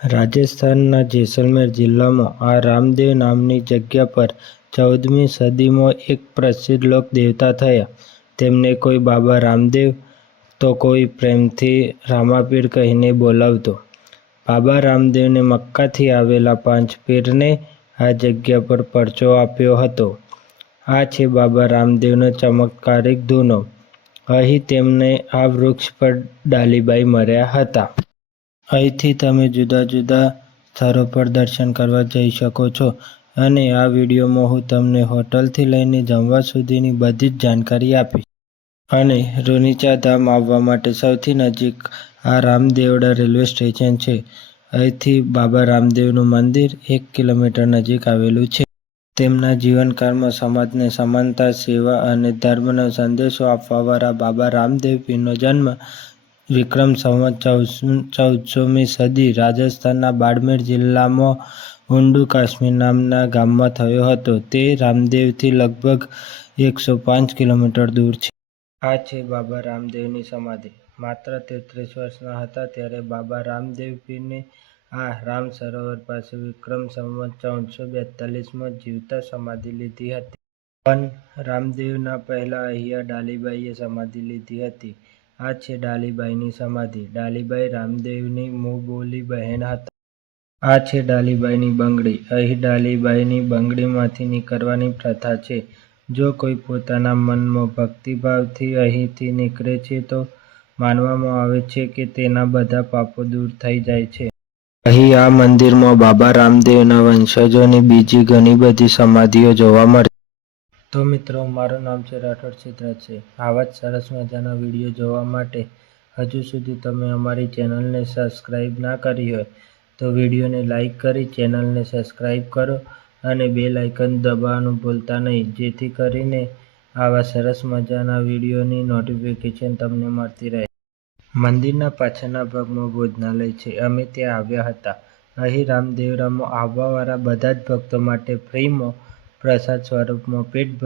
રાજસ્થાનના જેસલમેર જિલ્લામાં આ રામદેવ નામની જગ્યા પર 14મી સદીમાં એક પ્રસિદ્ધ લોક દેવતા થયા. તેમને કોઈ બાબા રામદેવ તો કોઈ પ્રેમથી રામાપીર કહીને બોલાવતો. બાબા રામદેવને મક્કાથી આવેલા 5 પીરને આ જગ્યા પર પરચો આપ્યો હતો. આ છે બાબા રામદેવનો ચમત્કારિક ધૂનો. અહીં તેમને આ વૃક્ષ પર ડાલીબાઈ મળ્યા હતા. અહીંથી તમે જુદા જુદા સ્થળો પર દર્શન કરવા જઈ શકો છો અને આ વિડીયોમાં હું તમને હોટલથી લઈને જમવા સુધીની બધી જ જાણકારી આપીશ. અને રૂનીચા ધામ આવવા માટે સૌથી નજીક આ રામદેવડા રેલવે સ્ટેશન છે. અહીંથી બાબા રામદેવનું મંદિર 1 કિલોમીટર નજીક આવેલું છે. તેમના જીવનકાળમાં સમાજને સમાનતા, સેવા અને ધર્મનો સંદેશો આપવાવાળા બાબા રામદેવ પીરનો જન્મ વિક્રમ સંવત 14મી સદી રાજસ્થાનના બાડમેર જિલ્લામાં ઉંડુ કાશ્મીર નામના ગામમાં થયો હતો. તે રામદેવથી લગભગ 105 કિલોમીટર દૂર છે. આ છે બાબા રામદેવની સમાધિ. માત્ર 33 વર્ષના હતા ત્યારે બાબા રામદેવ પીરને આ રામ સરોવર પાસે વિક્રમ સંવત 1442માં જીવતા સમાધિ લીધી હતી. પણ રામદેવના પહેલા અહીંયા ડાલીબાઈએ સમાધિ લીધી હતી. આ છે ડાલીબાઈની સમાધિ. ડાલીબાઈ રામદેવની મુંબોલી બહેન હતા. આ છે ડાલીબાઈની બંગડી. અહીં ડાલીબાઈની બંગડીમાંથી નીકળવાની પ્રથા છે. જો કોઈ પોતાના મનમાં ભક્તિભાવથી અહીંથી નીકળે છે તો માનવામાં આવે છે કે તેના બધા પાપો દૂર થઈ જાય છે. અહીં આ મંદિરમાં બાબા રામદેવના વંશજોની બીજી ઘણી બધી સમાધિઓ જોવા મળે. તો મિત્રો, મારું નામ છે રાઠોડ સિદ્ધરાજ. આવા જ સરસ મજાના વિડીયો જોવા માટે હજુ સુધી તમે અમારી ચેનલને સબસ્ક્રાઈબ ના કરી હોય તો વિડીયોને લાઈક કરી ચેનલને સબસ્ક્રાઈબ કરો અને બેલ આઇકન દબાવવાનું ભૂલતા નહીં, જેથી કરીને આવા સરસ મજાના વિડીયોની નોટિફિકેશન તમને મળતી રહે. મંદિરના પાછળના ભાગમાં ભોજનાલય છે. અમે ત્યાં આવ્યા હતા. અહીં રામદેવરામાં આવવાવાળા બધા જ ભક્તો માટે ફ્રીમાં પ્રસાદ સ્વરૂપમાં પેટ ભરી